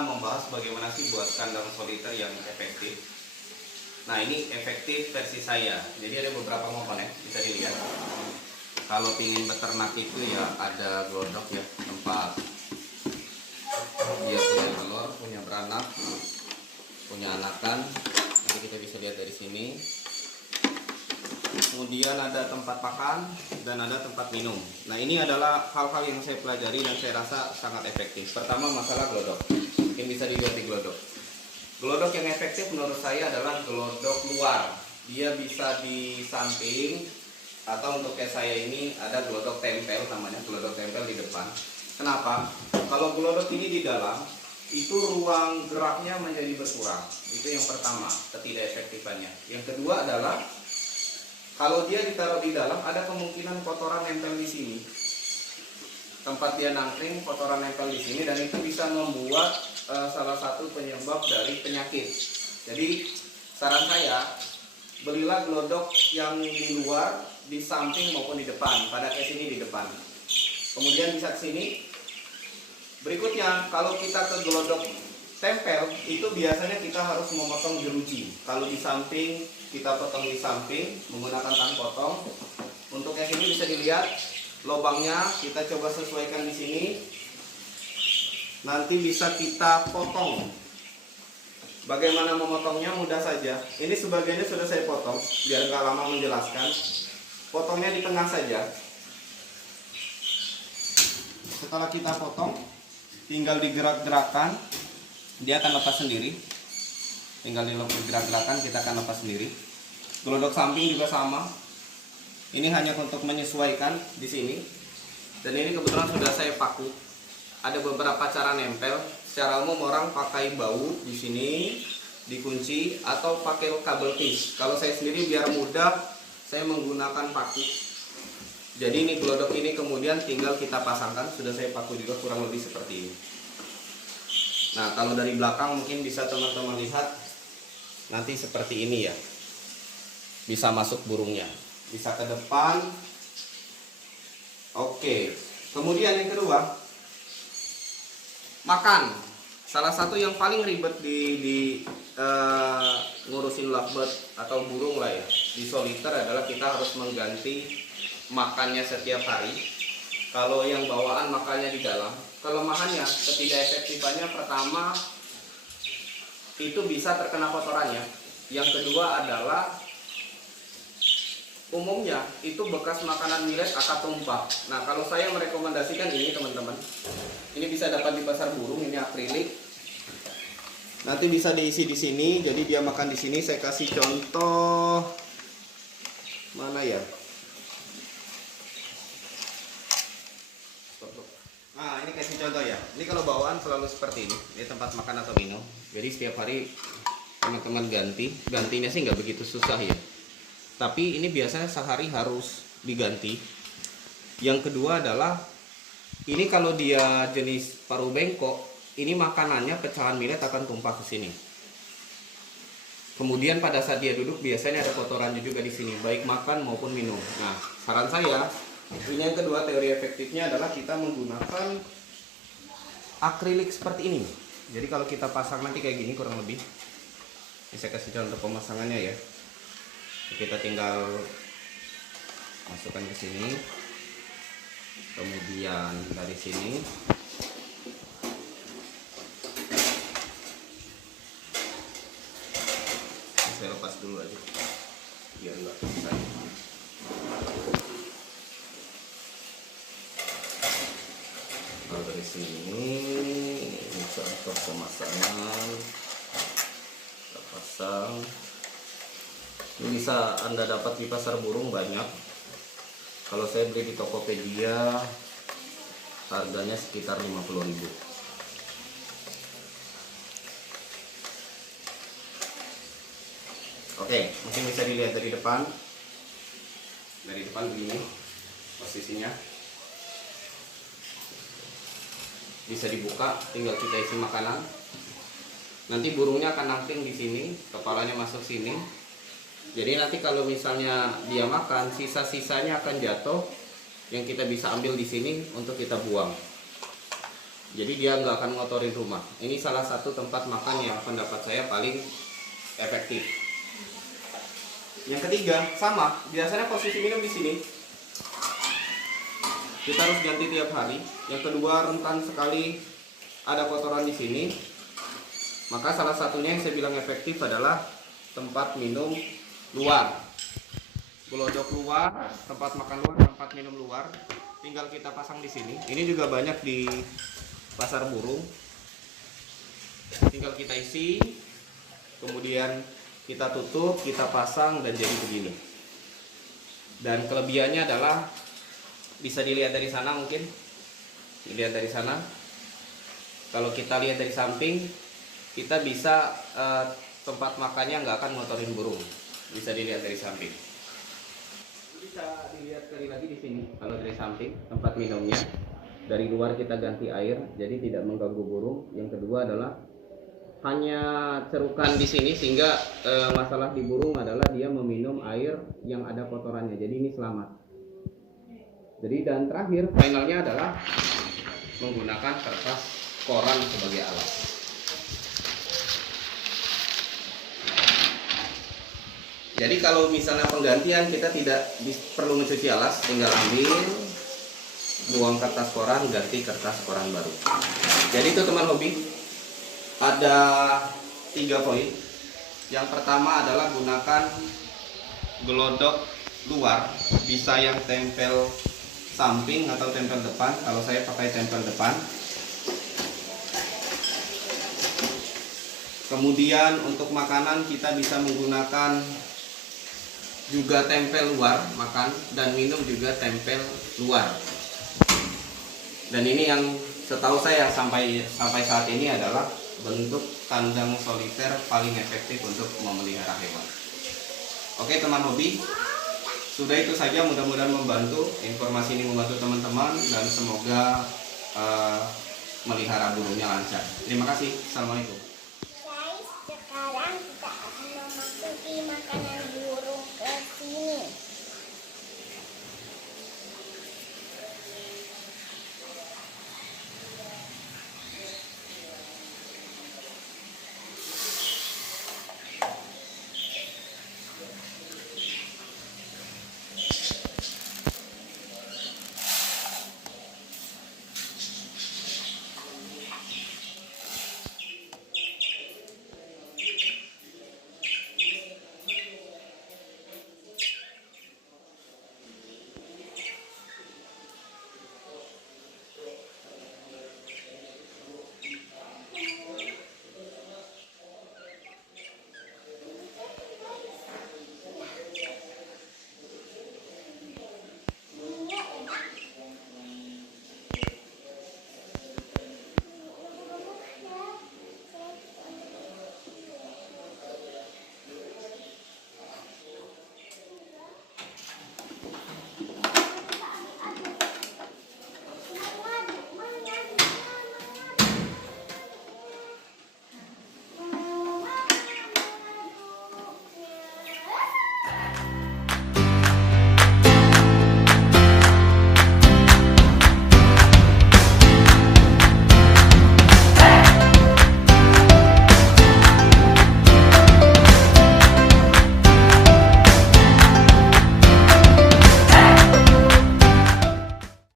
kita membahas bagaimana sih buat kandang soliter yang efektif. Nah, ini efektif versi saya. Jadi ada beberapa komponen, bisa dilihat. Kalau ingin beternak itu ya ada glodok ya, tempat dia punya telur, punya beranak, punya anakan. Nanti kita bisa lihat dari sini. Kemudian ada tempat makan dan ada tempat minum. Nah, ini adalah hal-hal yang saya pelajari dan saya rasa sangat efektif. Pertama, masalah glodok. Mungkin bisa dilihat di glodok. Glodok yang efektif menurut saya adalah glodok luar. Dia bisa di samping, atau untuk kayak saya ini ada glodok tempel, namanya glodok tempel di depan. Kenapa? Kalau glodok ini di dalam, itu ruang geraknya menjadi berkurang. Itu yang pertama, ketidakefektifannya. Yang kedua adalah kalau dia ditaruh di dalam, ada kemungkinan kotoran nempel di sini. Tempat dia nangkring, kotoran nempel di sini, dan itu bisa membuat salah satu penyebab dari penyakit. Jadi saran saya, belilah glodok yang di luar, di samping maupun di depan. Pada case ini di depan. Kemudian bisa ke sini. Berikutnya, kalau kita ke glodok tempel, itu biasanya kita harus memotong jeruji. Kalau di samping, kita potong di samping menggunakan tang potong. Untuk yang ini bisa dilihat lubangnya, kita coba sesuaikan di sini. Nanti bisa kita potong. Bagaimana memotongnya? Mudah saja. Ini sebagiannya sudah saya potong biar nggak lama menjelaskan. Potongnya di tengah saja. Setelah kita potong, tinggal digerak-gerakan, dia akan lepas sendiri. Tinggal digerak-gerakan, kita akan lepas sendiri. Glodok samping juga sama. Ini hanya untuk menyesuaikan di sini. Dan ini kebetulan sudah saya paku. Ada beberapa cara nempel. Secara umum orang pakai baut di sini, dikunci, atau pakai kabel tis. Kalau saya sendiri biar mudah, saya menggunakan paku. Jadi ini glodok ini kemudian tinggal kita pasangkan. Sudah saya paku juga kurang lebih seperti ini. Nah, kalau dari belakang mungkin bisa teman-teman lihat nanti seperti ini ya. Bisa masuk burungnya. Bisa ke depan. Oke. Kemudian yang kedua, makan. Salah satu yang paling ribet di ngurusin lovebird atau burung lah ya, di soliter adalah kita harus mengganti makannya setiap hari. Kalau yang bawaan makannya di dalam, kelemahannya, ketidakefektifannya pertama itu bisa terkena kotorannya. Yang kedua adalah umumnya itu bekas makanan millet akan tumpah. Nah, kalau saya merekomendasikan ini teman-teman, ini bisa dapat di pasar burung, ini akrilik. Nanti bisa diisi di sini, jadi dia makan di sini. Saya kasih contoh mana ya? Nah, ini kasih contoh ya. Ini kalau bawaan selalu seperti ini. Ini tempat makan atau minum. Jadi setiap hari teman-teman ganti. Gantinya sih nggak begitu susah ya. Tapi ini biasanya sehari harus diganti. Yang kedua adalah ini kalau dia jenis paruh bengkok, ini makanannya pecahan millet akan tumpah ke sini. Kemudian pada saat dia duduk biasanya ada kotorannya juga di sini, baik makan maupun minum. Nah, saran saya, ini yang kedua teori efektifnya adalah kita menggunakan akrilik seperti ini. Jadi kalau kita pasang nanti kayak gini kurang lebih. Ini saya kasih contoh pemasangannya ya. Kita tinggal masukkan ke sini, kemudian dari sini saya lepas dulu aja biar enggak selesai. Kalau dari sini ini contoh pemasangan, kita pasang. Ini bisa Anda dapat di pasar burung banyak. Kalau saya beli di Tokopedia harganya sekitar 50.000. Oke, mungkin bisa dilihat dari depan. Dari depan begini posisinya. Bisa dibuka, tinggal kita isi makanan. Nanti burungnya akan nangkring di sini, kepalanya masuk sini. Jadi nanti kalau misalnya dia makan, sisa-sisanya akan jatuh yang kita bisa ambil di sini untuk kita buang. Jadi dia nggak akan ngotorin rumah. Ini salah satu tempat makan yang pendapat saya paling efektif. Yang ketiga, sama, biasanya posisi minum di sini. Kita harus ganti tiap hari. Yang kedua, rentan sekali ada kotoran di sini. Maka salah satunya yang saya bilang efektif adalah tempat minum luar. Glodok luar, tempat makan luar, tempat minum luar. Tinggal kita pasang di sini. Ini juga banyak di pasar burung. Tinggal kita isi, kemudian kita tutup, kita pasang, dan jadi begini. Dan kelebihannya adalah bisa dilihat dari sana, mungkin dilihat dari sana. Kalau kita lihat dari samping, kita bisa tempat makannya nggak akan ngotorin burung. Bisa dilihat dari samping. Bisa dilihat sekali lagi di sini. Kalau dari samping tempat minumnya, dari luar kita ganti air, jadi tidak mengganggu burung. Yang kedua adalah hanya cerukan di sini, sehingga masalah di burung adalah dia meminum air yang ada kotorannya. Jadi ini selamat. Jadi dan terakhir finalnya adalah menggunakan kertas koran sebagai alat. Jadi kalau misalnya penggantian kita tidak perlu mencuci alas, tinggal ambil, buang kertas koran, ganti kertas koran baru. Jadi itu teman hobi, ada 3 poin. Yang pertama adalah gunakan glodok luar, bisa yang tempel samping atau tempel depan. Kalau saya pakai tempel depan. Kemudian untuk makanan kita bisa menggunakan juga tempel luar, makan dan minum juga tempel luar. Dan ini yang setahu saya sampai saat ini adalah bentuk kandang soliter paling efektif untuk memelihara hewan. Oke teman hobi, sudah itu saja, mudah-mudahan membantu. Informasi ini membantu teman-teman dan semoga melihara burungnya lancar. Terima kasih. Assalamualaikum.